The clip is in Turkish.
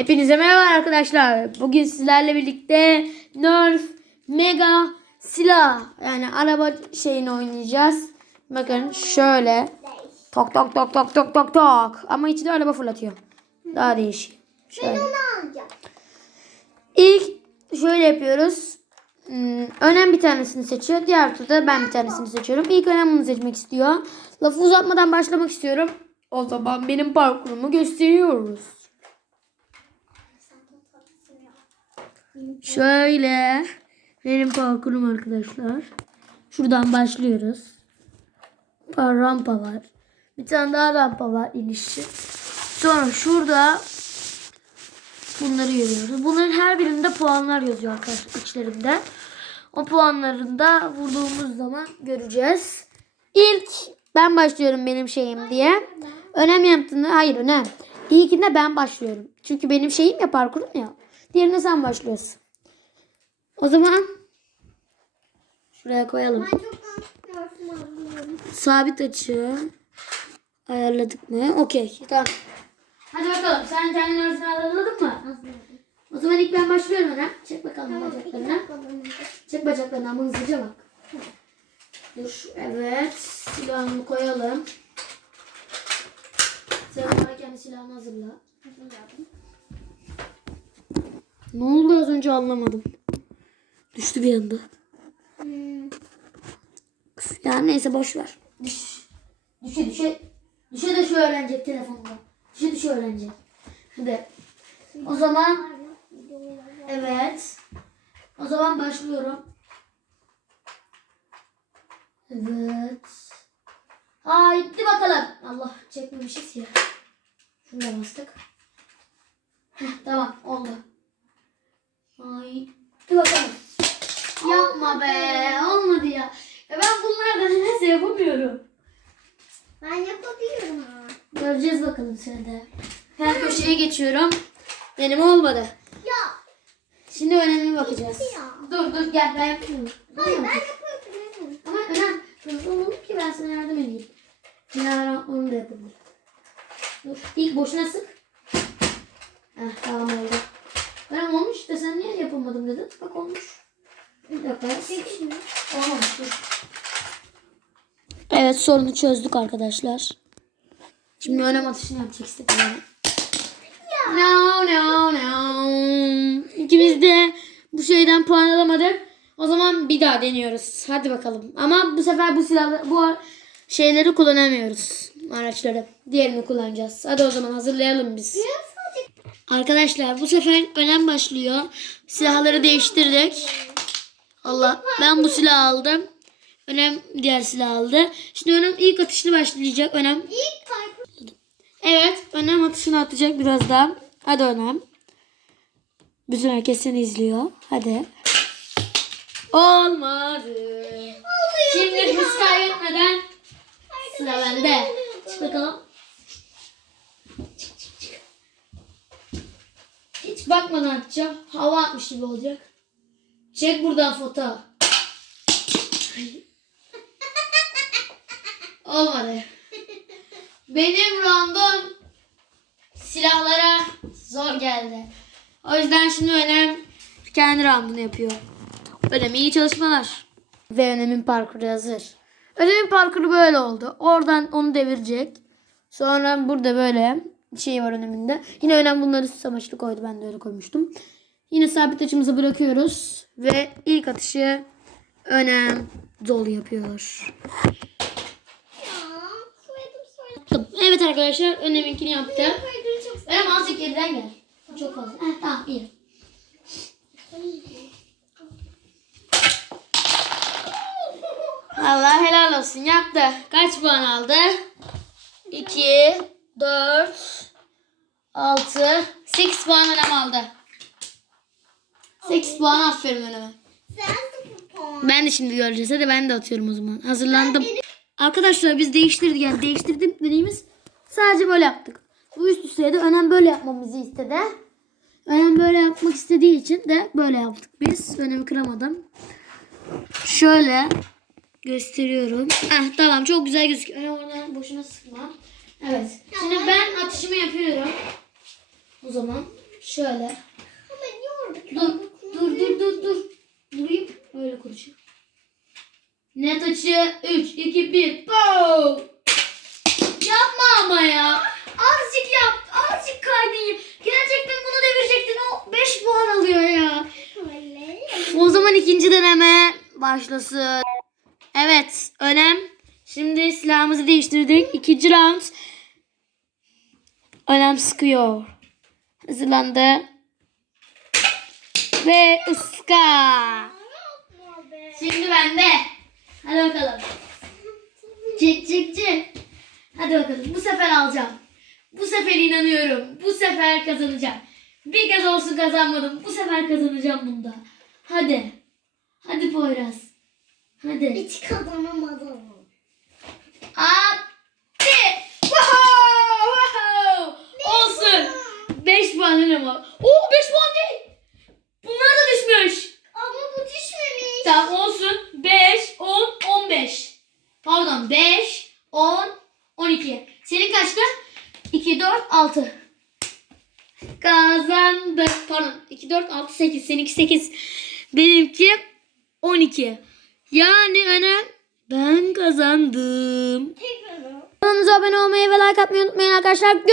Hepinize merhaba arkadaşlar. Bugün sizlerle birlikte Nerf Mega Silah yani araba şeyini oynayacağız. Bakın şöyle tok tok tok tok tok tok tok ama içinde araba fırlatıyor. Daha değişik. Şöyle. İlk şöyle yapıyoruz. Hmm, Önem bir tanesini seçiyor. Diğer turda ben bir tanesini seçiyorum. İlk önem bunu seçmek istiyor. Lafı uzatmadan başlamak istiyorum. O zaman benim parkurumu gösteriyoruz. Şöyle benim parkurum arkadaşlar. Şuradan başlıyoruz. Rampa var. Bir tane daha rampa var inişi. Sonra şurada bunları görüyoruz. Bunların her birinde puanlar yazıyor arkadaşlar içlerinde. O puanlarında vurduğumuz zaman göreceğiz. İlk ben başlıyorum benim şeyim diye. Önem yaptığında hayır önem. İlkinde ben başlıyorum. Çünkü benim şeyim ya parkurum ya. Diğerinde sen başlıyorsun. O zaman şuraya koyalım. Sabit açı ayarladık mı? Okey. Tamam. Hadi bakalım. Sen kendin arasını ayarladın mı? O zaman ilk ben başlıyorum Önem. Çek bakalım bacaklarına. Çek bacaklarını ama hızlıca bak. Dur. Evet. Silahını koyalım. Sen bana kendi silahını hazırla. Ne oldu az önce anlamadım. Düştü bir anda. Üf, Ya neyse boş ver. Düş. Düşe düşe. Düşe düşe öğrenecek telefonda. Düşe düşe öğrenecek. Hadi. O zaman evet. O zaman başlıyorum. Evet. Haydi bakalım. Allah çekmemişiz ya. Şunu da bastık. Heh, tamam oldu. Haydi bakalım. Yapma be. Olmadı ya. Ya ben bunlardan nedense yapamıyorum. Ben yapabiliyorum ama. Göreceğiz bakalım sırada. Ben köşeye geçiyorum. Benim olmadı. Ya. Şimdi önemli bakacağız. ya. Dur dur gel ben yapayım. Hayır ben yapabilirim. Ama önem hızlı olalım ki ben sana yardım edeyim. Dilara onu da yapabilir. Dur ilk boşuna sık. Heh, tamam oldu. Önem olmuş da sen niye yapamadım dedin. Bak olmuş. Evet sorunu çözdük arkadaşlar. Şimdi önem atışını yapacak istedim. No no no. İkimiz de bu şeyden puan alamadık. O zaman bir daha deniyoruz. Hadi bakalım. Ama bu sefer bu silahları, bu şeyleri kullanamıyoruz. Araçları. Diğerini kullanacağız. Hadi o zaman hazırlayalım biz. Arkadaşlar bu sefer önem başlıyor. Silahları değiştirdik. Allah ben bu silahı aldım. Önem diğer silah aldı. Şimdi önem ilk atışını başlayacak. Önem. Evet, önem atışını atacak birazdan. Hadi önem. Bütün herkes seni izliyor. Hadi. Olmadı. Şimdi hız kaybetmeden sıra bende. Çık bakalım. Hiç bakmadan atacağım. Hava atmış gibi olacak. Çek buradan foto. Olmadı. Benim random silahlara zor geldi. O yüzden şimdi önem kendi roundunu yapıyor. Önem iyi çalışmalar. Ve önemin parkuru hazır. Önemin parkuru böyle oldu. Oradan onu devirecek. Sonra burada böyle şey var öneminde. Yine önem bunları süs koydu. Ben de öyle koymuştum. Yine sabit açımızı bırakıyoruz. Ve ilk atışı önem dolu yapıyor. Evet arkadaşlar öneminkini yaptı. Soyadım çok Önem azıcık geriden gel. Çok fazla. Heh, tamam iyi. Allah helal olsun yaptı. Kaç puan aldı? 2, 4, 6, 8 puan önem aldı. 8 puan aferin öneme. Sen sıfır puan. Ben de şimdi göreceğiz. Hadi ben de atıyorum o zaman. Hazırlandım. Arkadaşlar biz değiştirdik. Yani değiştirdim dediğimiz sadece böyle yaptık. Bu üst üste de önem böyle yapmamızı istedi. Önem böyle yapmak istediği için de böyle yaptık biz. Önemi kıramadım. Şöyle gösteriyorum. Ah tamam çok güzel gözüküyor. Önem oradan boşuna sıkma. Evet. Şimdi ben atışımı yapıyorum. O zaman Şöyle. Ama niye orada Dur, dur, dur, dur, dur. Durayım. Öyle konuşayım. Net açı 3, 2, 1. Bow! Yapma ama ya. Azıcık yap. Azıcık kaydın. Gerçekten bunu devirecektin. O 5 puan alıyor ya. O zaman ikinci deneme başlasın. Evet. Önem. Şimdi silahımızı değiştirdik. İkinci round. Önem sıkıyor. Hazırlandı. Ve ıska. Şimdi bende. Hadi bakalım. Çık çık çık. Hadi bakalım. Bu sefer alacağım. Bu sefer inanıyorum. Bu sefer kazanacağım. Bir kez olsun kazanmadım. Bu sefer kazanacağım bunda. Hadi. Hadi Poyraz. Hadi. Hiç kazanamadım. Hadi. Wow! Wow! Olsun. 5 puan önemli. Oo 5 puan değil. Bunlar da düşmüş. Ama bu düşmemiş. Tamam olsun. 5, 10, 15. Pardon 5, 10, 12. Senin kaçtı? 2, 4, 6. Kazandık. Pardon 2, 4, 6, 8. Seninki 8. Benimki 12. Yani önem ben kazandım. Tekrar. Kanalımıza abone olmayı ve like atmayı unutmayın arkadaşlar. Görüşürüz.